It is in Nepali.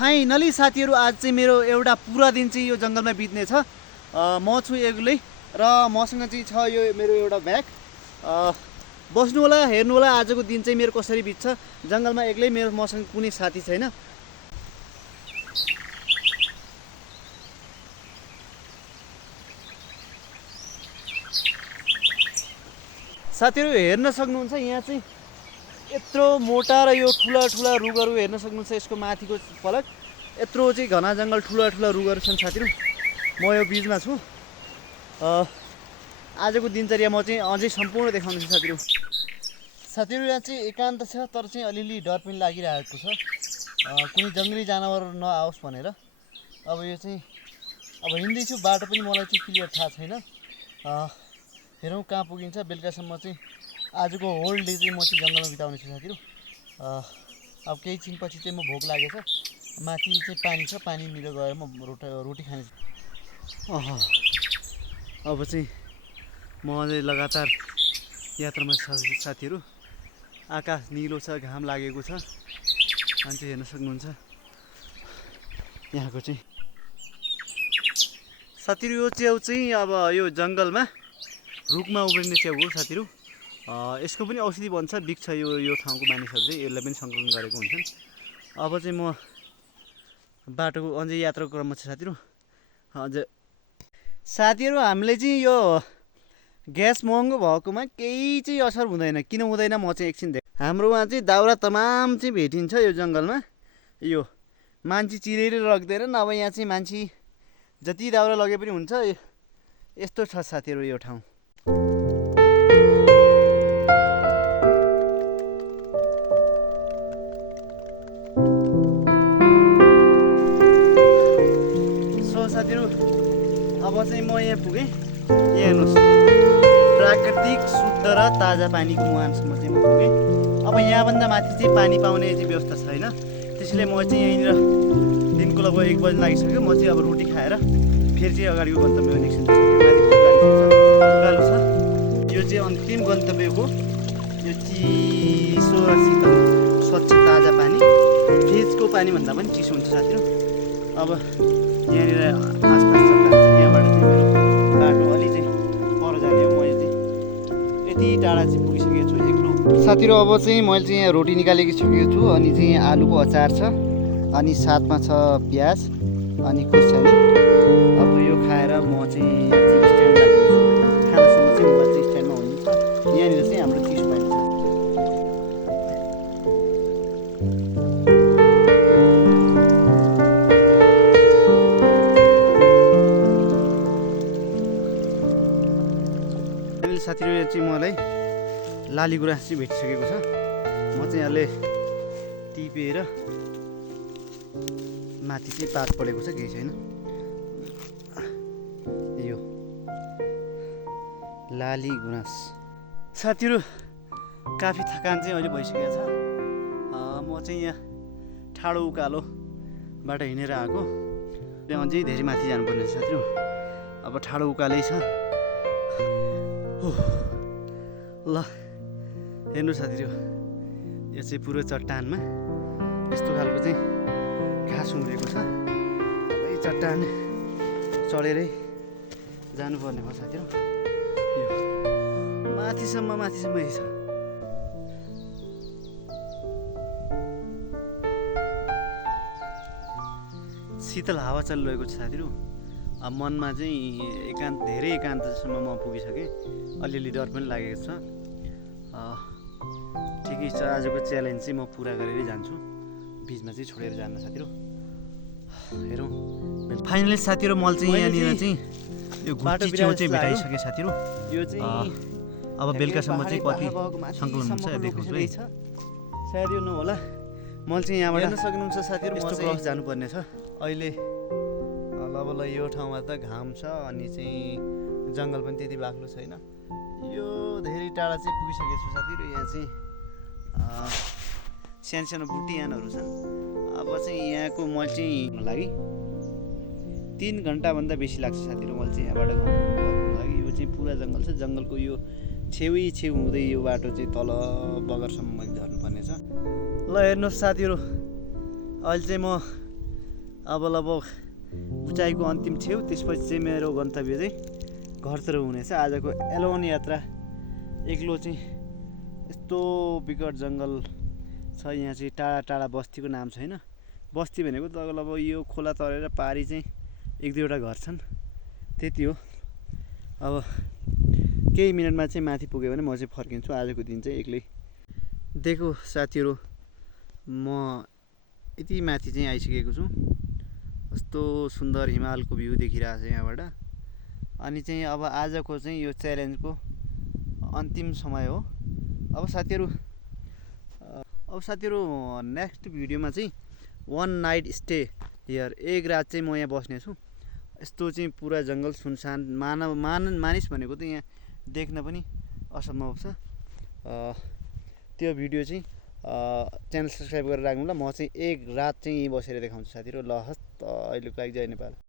फाइनली साथीहरू आज चाहिँ मेरो एउटा पुरा दिन चाहिँ यो जङ्गलमा बित्नेछ। म छु एक्लै र मसँग चाहिँ छ यो मेरो एउटा ब्याग। बस्नु होला, हेर्नु होला आजको दिन चाहिँ मेरो कसरी बित्छ। जङ्गलमा एक्लै, मसँग कुनै साथी छैन। साथीहरू हेर्न सक्नुहुन्छ यहाँ चाहिँ यत्रो मोटा र यो ठुला ठुला रुखहरू हेर्न सक्नुहुन्छ। यसको माथिको फलक यत्रो चाहिँ घना जङ्गल, ठुला ठुला रुखहरू छन् साथीहरू। म यो बिचमा छु। आजको दिनचर्या म चाहिँ अझै सम्पूर्ण देखाउँछु साथीहरू। साथीहरू यहाँ चाहिँ एकान्त छ, तर चाहिँ अलिअलि डर पनि लागिरहेको छ कुनै जङ्गली जनावर नआओस् भनेर। अब यो चाहिँ अब हिँड्दैछु, बाटो पनि मलाई चाहिँ क्लियर थाहा छैन। हेरौँ कहाँ पुगिन्छ। बेलुकासम्म चाहिँ आजको होल डे चाहिँ म चाहिँ जङ्गलमा बिताउने छु साथीहरू। अब केही छिनपछि चाहिँ म भोक लागेछ, माथि चाहिँ पानी छ, पानीनिर गएर म रोटी खानेछु। अब चाहिँ म अझै लगातार यात्रामा साथीहरू। आकाश निलो छ, घाम लागेको छ, मान्छे हेर्न सक्नुहुन्छ यहाँको चाहिँ। साथीहरू यो च्याउ चाहिँ अब यो जङ्गलमा रुखमा उब्रिने च्याउ हो साथीहरू। यसको पनि औषधि बन्छ, बिक्छ यो ठाउँको मानिसहरू चाहिँ यसलाई पनि सङ्कलन गरेको हुन्छन्। अब चाहिँ म बाटोको अझै यात्राको क्रममा छ साथीहरू। साथीहरू हामीले चाहिँ यो ग्यास महँगो भएकोमा केही चाहिँ असर हुँदैन। किन हुँदैन म चाहिँ एकछिन हाम्रोमा चाहिँ दाउरा तमाम चाहिँ भेटिन्छ यो जङ्गलमा। यो मान्छे चिरेर राख्दैन, नभए यहाँ चाहिँ मान्छे जति दाउरा लगे पनि हुन्छ। यस्तो छ साथीहरू यो ठाउँ। साथीहरू अब चाहिँ म यहाँ पुगेँ। यहाँ हेर्नुहोस्, प्राकृतिक शुद्ध र ताजा पानीको मुहानसम्म चाहिँ म पुगेँ। अब यहाँभन्दा माथि चाहिँ पानी पाउने चाहिँ व्यवस्था छैन। त्यसैले म चाहिँ यहीँनिर दिनको लगभग 1 बजी लागिसक्यो। म चाहिँ अब रोटी खाएर फेरि चाहिँ अगाडिको गन्तव्यमा निस्किन्छु। उकालो छ, यो चाहिँ अन्तिम गन्तव्य हो। यो चिसो र शीतल स्वच्छ ताजा पानी, फ्रिजको पानी भन्दा पनि चिसो हुन्छ साथीहरू। अब यहाँनिर आसपास जग्गा छ, यहाँबाट चाहिँ मेरो बाटो अलि चाहिँ पर जाने हो। म यो चाहिँ यति टाढा चाहिँ पुगिसकेको छु एक्लो साथीहरू। अब चाहिँ मैले चाहिँ यहाँ रोटी निकालिसकेको छु, अनि चाहिँ आलुको अचार छ, अनि साथमा छ प्याज अनि खुर्सानी। अब यो खाएर म चाहिँ स्ट्यान्ड राखिदिन्छु। खानासम्म चाहिँ मोबाइल चाहिँ स्ट्यान्डमा हुनुहुन्छ। यहाँनिर चाहिँ हाम्रो चिसो पानी छ। साथीहरू चाहिँ मलाई लाली गुराँस चाहिँ भेटिसकेको छ। म चाहिँ यसले टिपेर माथि चाहिँ पात परेको छ, केही छैन। यो लाली गुराँस साथीहरू। काफी थकान चाहिँ अहिले भइसकेको छ। म चाहिँ यहाँ ठाडो उकालोबाट हिँडेर आएको। अझै धेरै माथि जानुपर्ने साथीहरू। अब ठाडो उकालै छ। ल हेर्नु साथीहरू, यो चाहिँ पुरो चट्टानमा यस्तो खालको चाहिँ घाँस उम्रेको छ। यो चट्टान चढेरै जानुपर्ने भयो साथीहरू। यो माथिसम्म यही छ। शीतल हावा चलिरहेको छ साथीहरू। अब मनमा चाहिँ धेरै एकान्तसम्म म पुगिसकेँ। अलिअलि डर पनि लागेको छ। ठिकै छ, आजको च्यालेन्ज चाहिँ म पुरा गरेरै जान्छु। बिचमा चाहिँ छोडेर जान्न साथीहरू। हेरौँ फाइनली साथीहरू, मैले चाहिँ यहाँनिर चाहिँ यो बाटो च्याउ चाहिँ भेटाइसकेँ साथीहरू। यो चाहिँ अब बेलुकासम्म चाहिँ कति सङ्कलन हुन्छ देखाउँछु है। सायद यो नहोला। मैले चाहिँ यहाँबाट हेर्न सक्नुहुन्छ साथीहरू, म चाहिँ जानुपर्ने छ अहिले। ल यो ठाउँमा त घाम छ, अनि चाहिँ जङ्गल पनि त्यति बाक्लो छैन। यो धेरै टाढा चाहिँ पुगिसकेको छु साथीहरू। यहाँ चाहिँ सानो सानो बुटियानहरू छन्। अब चाहिँ यहाँको म चाहिँ लागि 3 घन्टाभन्दा बेसी लाग्छ साथीहरू। मैले चाहिँ यहाँबाट घुम्नु लागि। यो चाहिँ पुरा जङ्गल छ। जङ्गलको यो छेउ हुँदै यो बाटो चाहिँ तल बगरसम्म मैले झर्नुपर्ने छ। ल हेर्नुहोस् साथीहरू, अहिले चाहिँ म अब लगभग उचाइको अन्तिम छेउ, त्यसपछि चाहिँ मेरो गन्तव्य चाहिँ घरतिर हुनेछ। आजको एलोन यात्रा एक्लो चाहिँ यस्तो विकट जङ्गल छ। यहाँ चाहिँ टाढा टाढा बस्तीको नाम छैन। बस्ती भनेको लगभग यो खोला तरेर पारी चाहिँ 1-2वटा घर छन्, त्यति हो। अब केही मिनटमा चाहिँ माथि पुग्यो भने म चाहिँ फर्किन्छु। आजको दिन चाहिँ एक्लै। देखो साथीहरू, म यति माथि चाहिँ आइसकेको छु। कस्तो सुन्दर हिमालको भ्यू देखिरहेको छ यहाँबाट। अनि चाहिँ अब आजको चाहिँ यो च्यालेन्जको अन्तिम समय हो। अब साथीहरू नेक्स्ट भिडियोमा चाहिँ 1 नाइट स्टे हियर, एक रात चाहिँ म यहाँ बस्नेछु। यस्तो चाहिँ पुरा जङ्गल सुनसान, मानिस भनेको त यहाँ देख्न पनि असम्भव छ। त्यो भिडियो चाहिँ च्यानल सब्सक्राइब गरेर राख्नु ल। म चाहिँ एक रात चाहिँ यहीँ बसेर देखाउँछु साथीहरू। ल हस् त, अहिलेको लागि जय नेपाल।